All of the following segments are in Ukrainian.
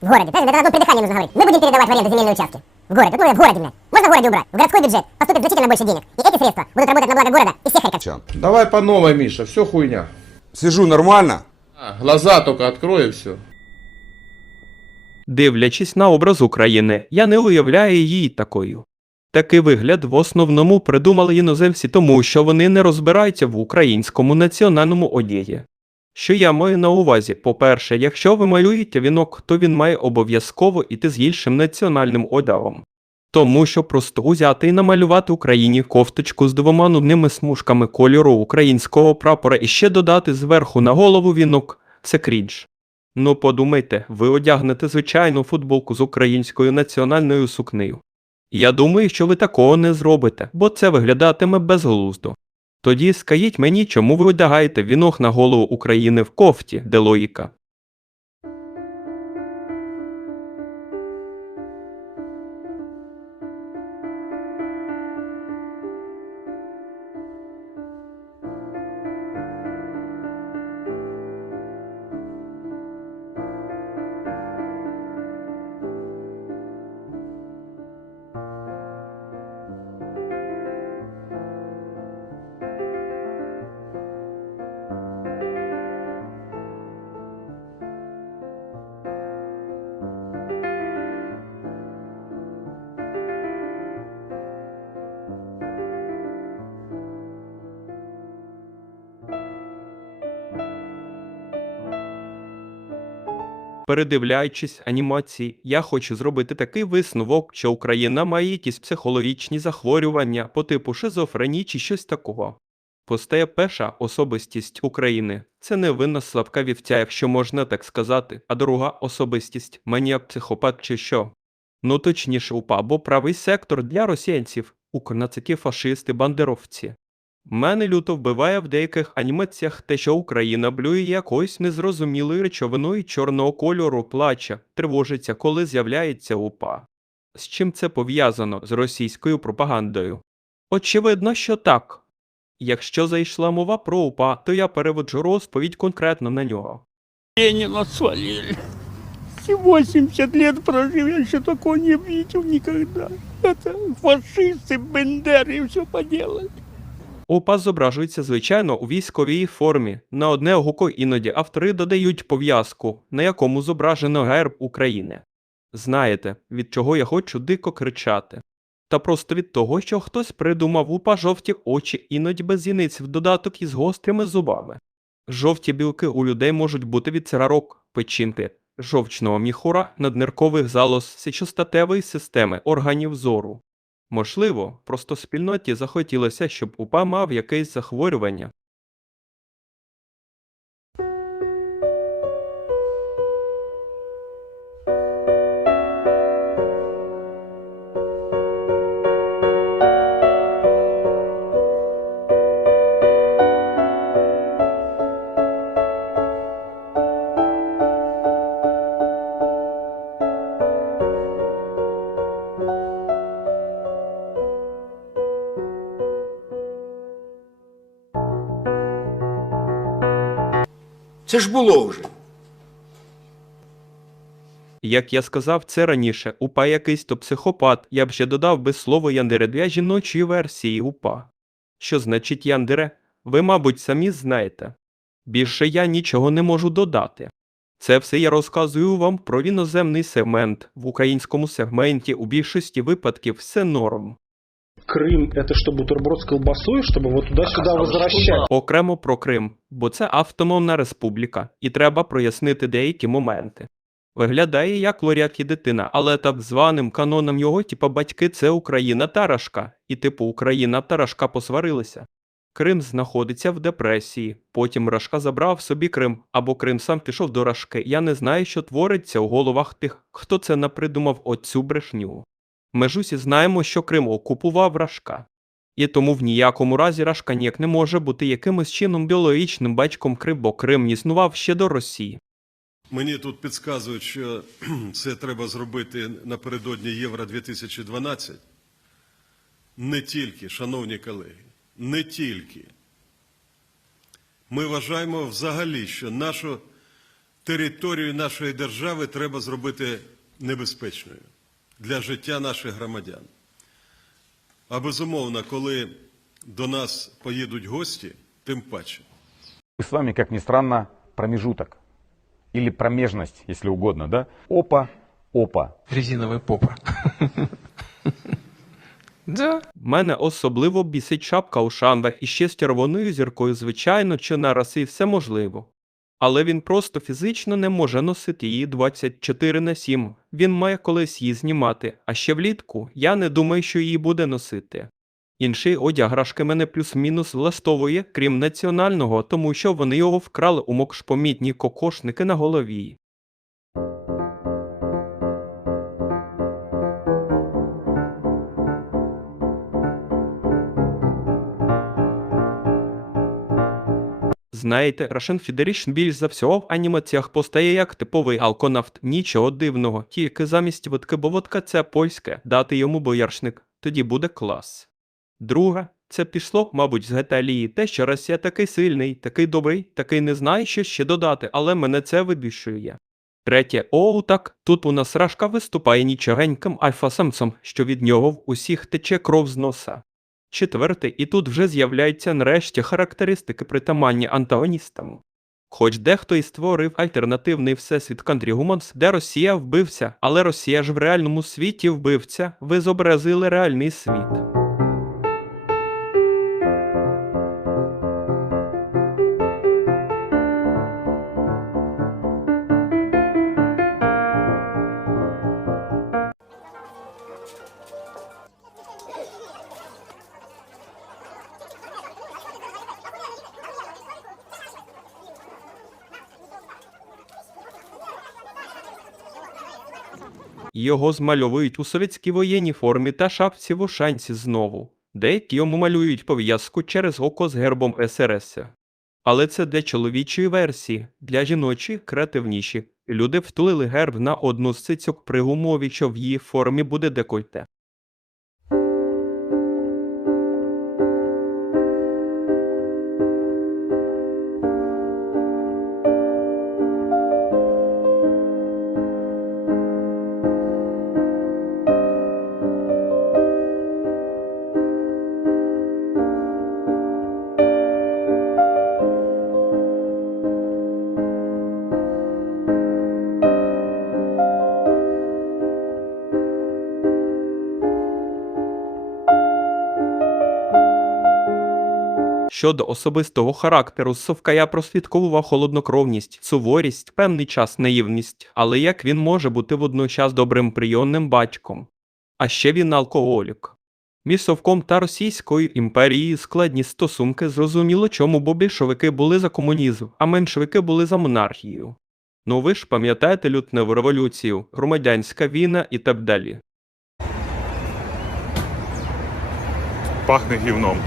В городе, правильно? Это одно придыхание нужно говорить. Мы будем передавать в аренду земельные участки. В городе, ну в городе, блядь. Можно в городе убрать? В городской бюджет поступит значительно больше денег. И эти средства будут работать на благо города и всех харьковчан. Чан. Давай по новой, Миша, все хуйня. Сижу нормально. А, глаза только открой и все. Дивлячись на образ України, я не уявляю її такою. Такий вигляд в основному придумали іноземці тому, що вони не розбираються в українському національному одязі. Що я маю на увазі? По-перше, якщо ви малюєте вінок, то він має обов'язково іти з іншим національним одягом. Тому що просто узяти і намалювати Україні кофточку з двома нудними смужками кольору українського прапора і ще додати зверху на голову вінок це крінж. Ну подумайте, ви одягнете звичайну футболку з українською національною сукнею. Я думаю, що ви такого не зробите, бо це виглядатиме безглуздо. Тоді скажіть мені, чому ви одягаєте вінок на голову України в кофті, де логіка? Передивляючись анімації, я хочу зробити такий висновок, що Україна має якісь психологічні захворювання по типу шизофренії чи щось такого. Постає перша особистість України це невинна слабка вівця, якщо можна так сказати, а друга особистість маніяк психопат чи що. Ну точніше УПА, бо правий сектор для росіянців, укрнацики фашисти, бандеровці. Мене люто вбиває в деяких анімаціях те, що Україна блює якоюсь незрозумілою речовиною чорного кольору плаче, тривожиться, коли з'являється УПА. З чим це пов'язано з російською пропагандою? Очевидно, що так. Якщо зайшла мова про УПА, то я переводжу розповідь конкретно на нього. Ленина свалили. И 80 лет прожил, я еще такого не видел никогда. Это фашисты, бендеры, все поделали. УПА зображується, звичайно, у військовій формі. На одне око іноді автори додають пов'язку, на якому зображено герб України. Знаєте, від чого я хочу дико кричати. Та просто від того, що хтось придумав УПА жовті очі іноді без зіниць в додаток із гострими зубами. Жовті білки у людей можуть бути від цирарок, печінки, жовчного міхура, надниркових залоз, сечостатевої системи, органів зору. Можливо, просто спільноті захотілося, щоб УПА мав якесь захворювання. Це ж було вже. Як я сказав це раніше, УПА якийсь то психопат, я б ще додав би слово Яндере для жіночої версії УПА. Що значить Яндере? Ви, мабуть, самі знаєте. Більше я нічого не можу додати. Це все я розказую вам про іноземний сегмент. В українському сегменті у більшості випадків все норм. Крым это что, бутерброд с колбасой, чтобы вот туда-сюда возвращать? Окремо про Крим, бо це автономна республіка, і треба прояснити деякі моменти. Виглядає як лоряк і дитина, але так званим каноном його, типа батьки це Україна та Рашка, і типу Україна та Рашка посварилися. Крим знаходиться в депресії, потім Рашка забрав собі Крим, або Крим сам пішов до Рашки. Я не знаю, що твориться у головах тих, хто це напридумав оцю брешню. Ж усі знаємо, що Крим окупував Рашка. І тому в ніякому разі Рашка ніяк не може бути якимось чином біологічним батьком Крим, бо Крим існував ще до Росії. Мені тут підказують, що це треба зробити напередодні Євро 2012. Не тільки, шановні колеги, не тільки. Ми вважаємо взагалі, що нашу територію нашої держави треба зробити небезпечною для життя наших громадян. А безумовно, коли до нас поїдуть гості, тим паче. Мы с вами, как ни странно, промежуток. Или промежность, если угодно, да? Опа, опа. Резиновая попа. Да. Мене особливо бісить шапка у шанвах і ще з червоною зіркою, звичайно, чи на раси все можливо. Але він просто фізично не може носити її 24 на 7. Він має колись її знімати, а ще влітку я не думаю, що її буде носити. Інший одяг рашки мене плюс-мінус влаштовує, крім національного, тому що вони його вкрали у мокшпомітні кокошники на голові. Знаєте, Russian Federation більш за всього в анімаціях постає як типовий алконавт. Нічого дивного, тільки замість водки, бо водка це польське, дати йому бояршник, тоді буде клас. Друге, це пішло, мабуть, з геталії, те, що Росія такий сильний, такий добрий, такий не знає, що ще додати, але мене це вибішує. Третє, о, так, тут у нас Рашка виступає нічогеньким альфа-самцом, що від нього в усіх тече кров з носа. Четверте, і тут вже з'являються нарешті характеристики притаманні антагоністам. Хоч дехто і створив альтернативний всесвіт Кандрігуманс, де Росія вбився, але Росія ж в реальному світі вбивця, ви зобразили реальний світ. Його змальовують у совєтській воєнній формі та шапці в ушанці знову. Деякі йому малюють пов'язку через око з гербом СРС. Але це для чоловічої версії, для жіночі креативніші. Люди втулили герб на одну з цицьок при гумові, що в її формі буде декольте. Щодо особистого характеру Совка я прослідковував холоднокровність, суворість, певний час наївність, але як він може бути водночас добрим прийомним батьком? А ще він алкоголік. Між Совком та Російською імперією складні стосунки зрозуміло, чому бо більшовики були за комунізм, а меншовики були за монархію. Ну ви ж пам'ятаєте лютневу революцію, громадянська війна і так далі. Пахне гівном.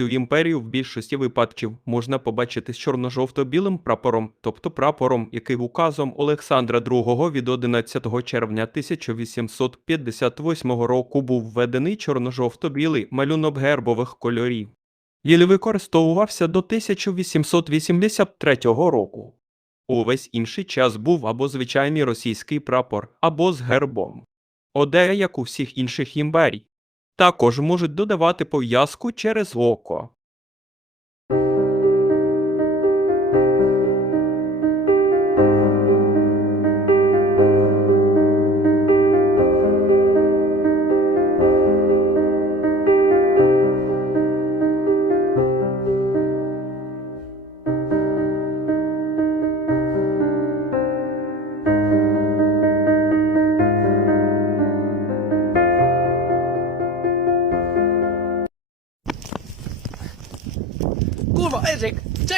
Цю імперію в більшості випадків можна побачити з чорно-жовто-білим прапором, тобто прапором, який указом Олександра II від 11 червня 1858 року був введений чорно-жовто-білий малюнок гербових кольорів. Він використовувався до 1883 року. Увесь інший час був або звичайний російський прапор, або з гербом. Одея, як у всіх інших імперій. Також можуть додавати пов'язку через око.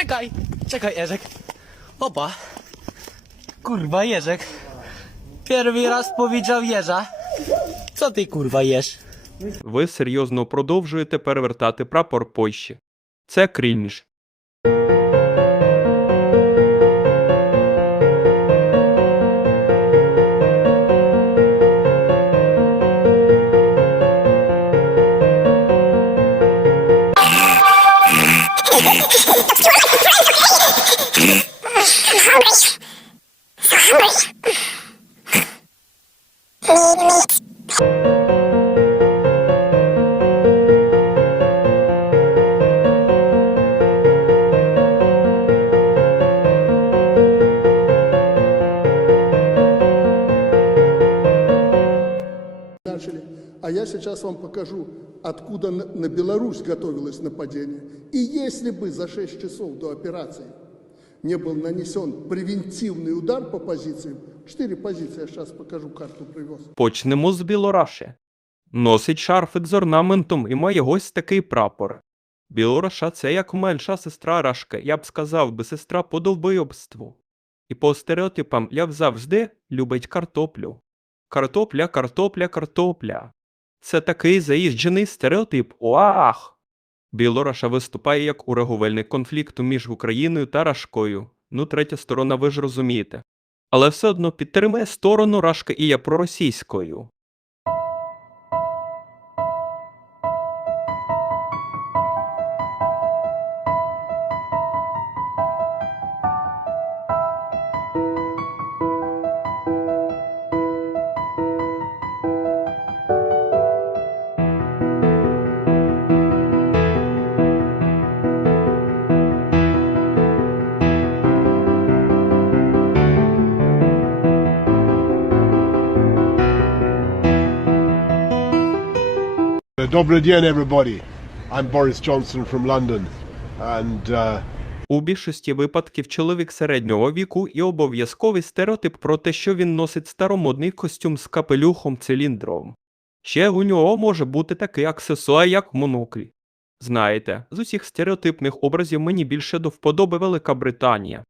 Czekaj! Czekaj, Erzek. Opa. Kurwa, Jerzek. Pierwszy raz powiedział Jerza. Co ty kurwa jesz? Ви серйозно продовжуєте перевертати прапор Польщі. Це крінж. готовилось нападение. И если бы за 6 часов до операции не был нанесен превентивный удар по позициям, 4 позиции, я сейчас покажу, карту привез. Почнемо з Білораші. Носить шарфик з орнаментом і має ось такий прапор. Білораша це як менша сестра Рашки, я б сказав би сестра по довбойобству. І по стереотипам Ляв завжди любить картоплю. Картопля, картопля, картопля. Це такий заїжджений стереотип. Уах! Білораша виступає як урегувальник конфлікту між Україною та Рашкою. Ну, третя сторона, ви ж розумієте. Але все одно підтримує сторону Рашка і є проросійською. Добрый день, everybody. Uh, У більшості випадків чоловік середнього віку і обов'язковий стереотип про те, що він носить старомодний костюм з капелюхом циліндром. Ще у нього може бути такий аксесуар, як монокль. Знаєте, з усіх стереотипних образів мені більше до вподоби Велика Британія.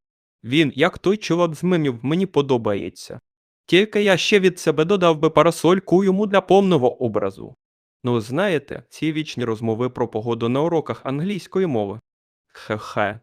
Він, як той чувак з мемів, мені подобається. Тільки я ще від себе додав би парасольку йому для повного образу. Ну, знаєте, ці вічні розмови про погоду на уроках англійської мови. Хе-хе.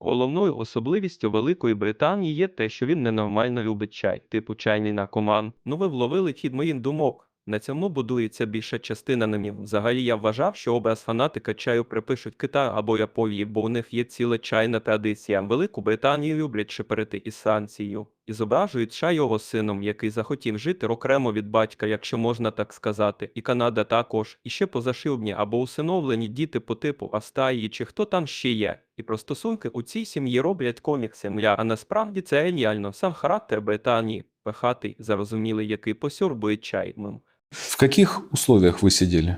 Головною особливістю Великої Британії є те, що він ненормально любить чай, типу чайний наркоман. Ну ви вловили хід моїх думок. На цьому будується більша частина намів. Взагалі я вважав, що образ фанатика чаю припишуть Китаю або Японії, бо у них є ціла чайна традиція. Велику Британію люблять шеперити із санкцією. І зображують чай його сином, який захотів жити окремо від батька, якщо можна так сказати. І Канада також. І ще позашлюбні або усиновлені діти по типу Астаї чи хто там ще є. І про стосунки у цій сім'ї роблять комікси мля, а насправді це геніально. Сам характер Британії, пихатий, зарозумілий, який посьорбує чай. М. В каких условиях вы сидели?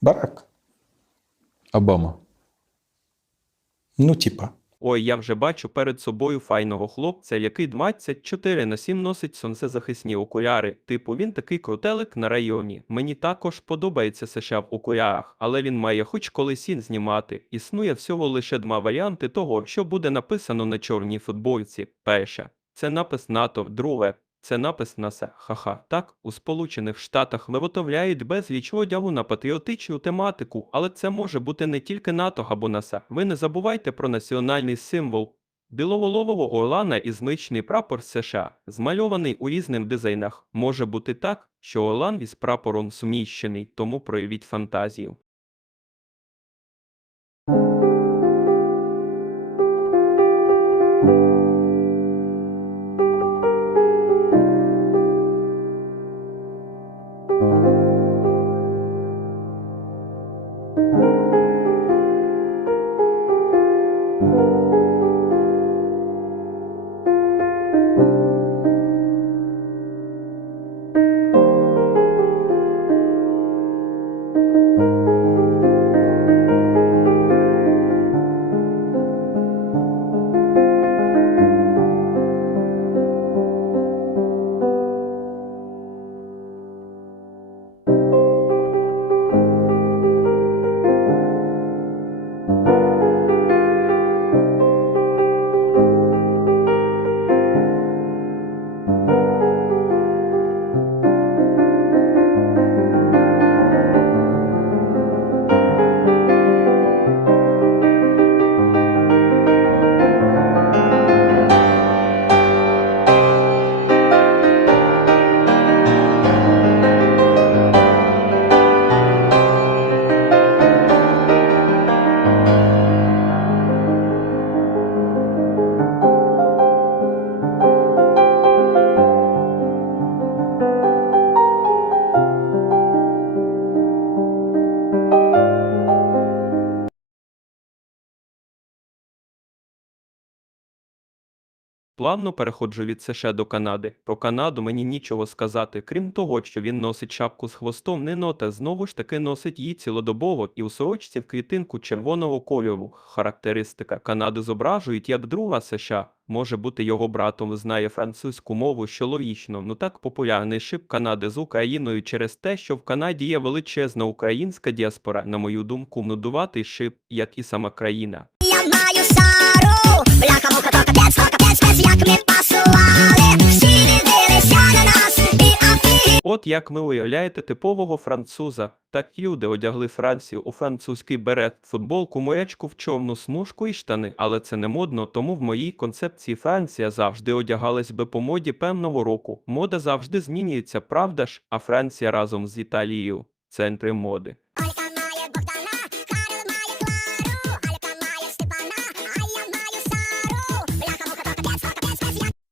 Барак. Обама. Ну, типа. Ой, я вже бачу перед собою файного хлопця, який 24 на 7 носить сонцезахисні окуляри. Типу, він такий крутелик на районі. Мені також подобається США в окулярах, але він має хоч колесін знімати. Існує всього лише два варіанти того, що буде написано на чорній футболці. Перше це напис НАТО, друге. Це напис на се. Ха-ха. Так, у Сполучених Штатах виготовляють безліч одягу на патріотичну тематику, але це може бути не тільки НАТО або НАСА. Ви не забувайте про національний символ. Біловолового орлана і змичний прапор США, змальований у різним дизайнах. Може бути так, що орлан із прапором суміщений, тому проявіть фантазію. Плавно переходжу від США до Канади. Про Канаду мені нічого сказати, крім того, що він носить шапку з хвостом не нота, знову ж таки носить її цілодобово і у сорочці в клітинку червоного кольору. Характеристика Канади зображують як друга США. Може бути його братом знає французьку мову, що логічно. Ну так популярний шип Канади з Україною через те, що в Канаді є величезна українська діаспора, на мою думку, нудуватий шип, як і сама країна. Я маю Сару, бляха муха, то капець, то капець, як ми пасували. Всі дивилися на нас і афіги. От як ми уявляєте типового француза. Так люди одягли Францію у французький берет, футболку, маячку в чорну смужку і штани, але це не модно, тому в моїй концепції Франція завжди одягалась би по моді певного року. Мода завжди змінюється, правда ж? А Франція разом з Італією центри моди.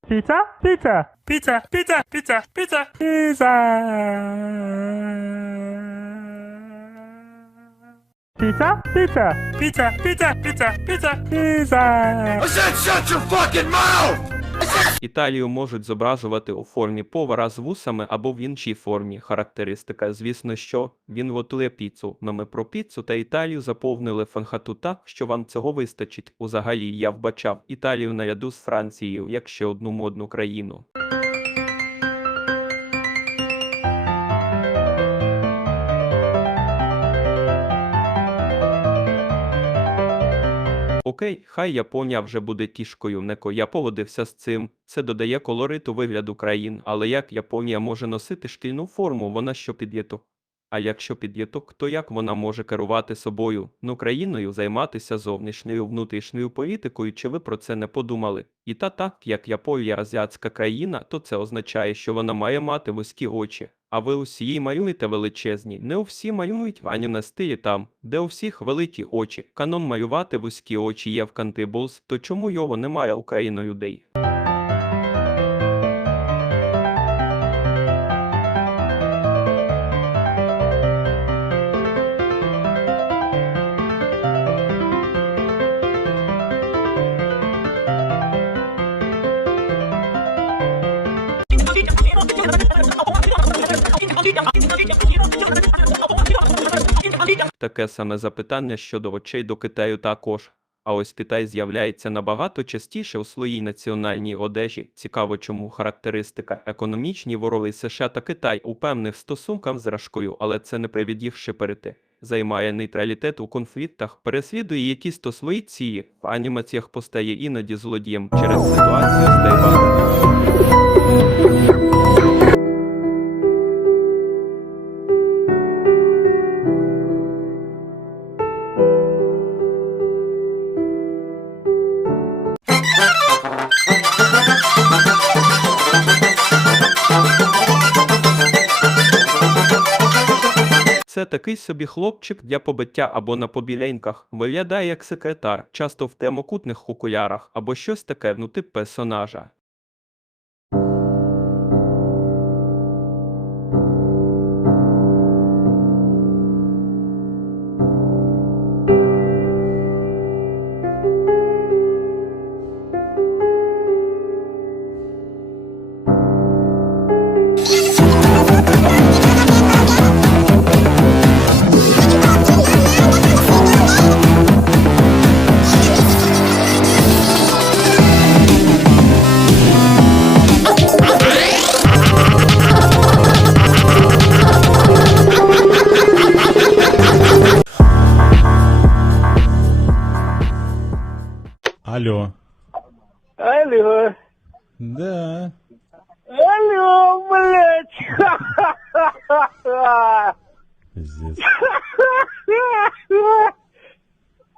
Pizza, pizza, pizza, pizza, pizza, pizza, pizza. Pizza, pizza, pizza, pizza, pizza, pizza, pizza. I said shut your fucking mouth! Італію можуть зображувати у формі повара з вусами або в іншій формі. Характеристика, звісно, що він готує піцу. Но ми про піцу та Італію заповнили фанхату так, що вам цього вистачить. Узагалі я вбачав Італію наряду з Францією як ще одну модну країну. Окей, хай Японія вже буде тішкою, неко я поводився з цим. Це додає колориту вигляду країн, але як Японія може носити шкільну форму, вона що під'єток? А якщо під'єток, то як вона може керувати собою, ну країною займатися зовнішньою внутрішньою політикою, чи ви про це не подумали? І та так, як Японія азіатська країна, то це означає, що вона має мати вузькі очі. А ви усі її малюєте величезні. Не всі малюють ані на там, де у всіх великі очі. Канон малювати вузькі очі є в Кантиблс, то чому його немає у країни людей? Таке саме запитання щодо очей до Китаю також. А ось Китай з'являється набагато частіше у своїй національній одежі. Цікаво, чому характеристика економічні вороги США та Китай у певних стосунках з Рашкою, але це не привід їх шиперити. Займає нейтралітет у конфліктах, переслідує якісь то свої цілі, в анімаціях постає іноді злодієм через ситуацію з Тайваном. Такий собі хлопчик для побиття або на побіленьках, виглядає як секретар, часто в темокутних окулярах або щось таке, ну персонажа. Да. алло, блядь. Пиздец.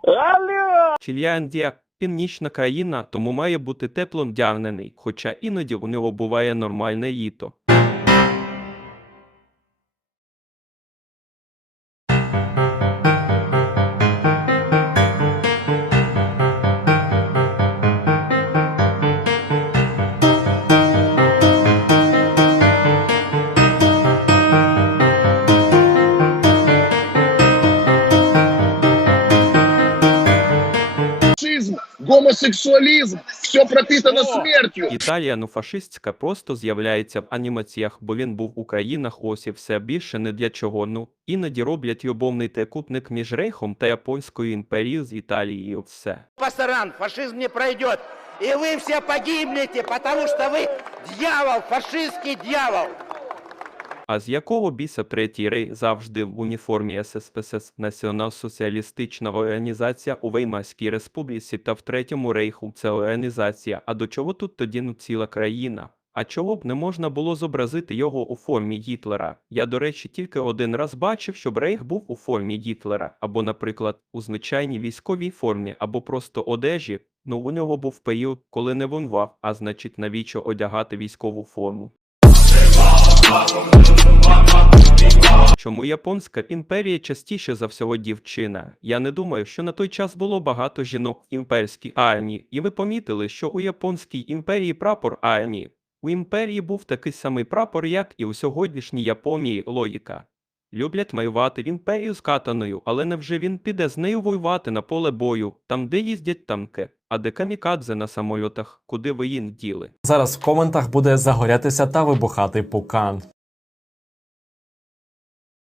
Алло. Фінляндія північна країна, тому має бути тепло вдягнений, хоча іноді у нього буває нормальне літо. Фашизм гомосексуализм, все пропитано смертью. Італія ну фашистська просто з'являється в анімаціях, бо він був у країнах ось і все більше не для чого. Ну іноді роблять любовний трикутник між Рейхом та Японською імперією з Італією. Все. Пасторан, фашизм не пройдет. И вы все погибнете, потому что вы дьявол, фашистский дьявол. А з якого біса третій рей завжди в уніформі ССПС Націонал-соціалістична організація у Веймарській республіці та в третьому рейху це організація. А до чого тут тоді ну ціла країна? А чого б не можна було зобразити його у формі Гітлера? Я, до речі, тільки один раз бачив, щоб рейх був у формі Гітлера, або, наприклад, у звичайній військовій формі, або просто одежі. Ну у нього був період, коли не воював, а значить, навіщо одягати військову форму? Чому японська імперія частіше за всього дівчина? Я не думаю, що на той час було багато жінок в імперській армії, і ви помітили, що у японській імперії прапор армії. У імперії був такий самий прапор, як і у сьогоднішній Японії логіка. Люблять малювати в імперію з катаною, але невже він піде з нею воювати на поле бою, там де їздять танки, а де камікадзе на самольотах, куди ви діли? Зараз в коментах буде загорятися та вибухати пукан.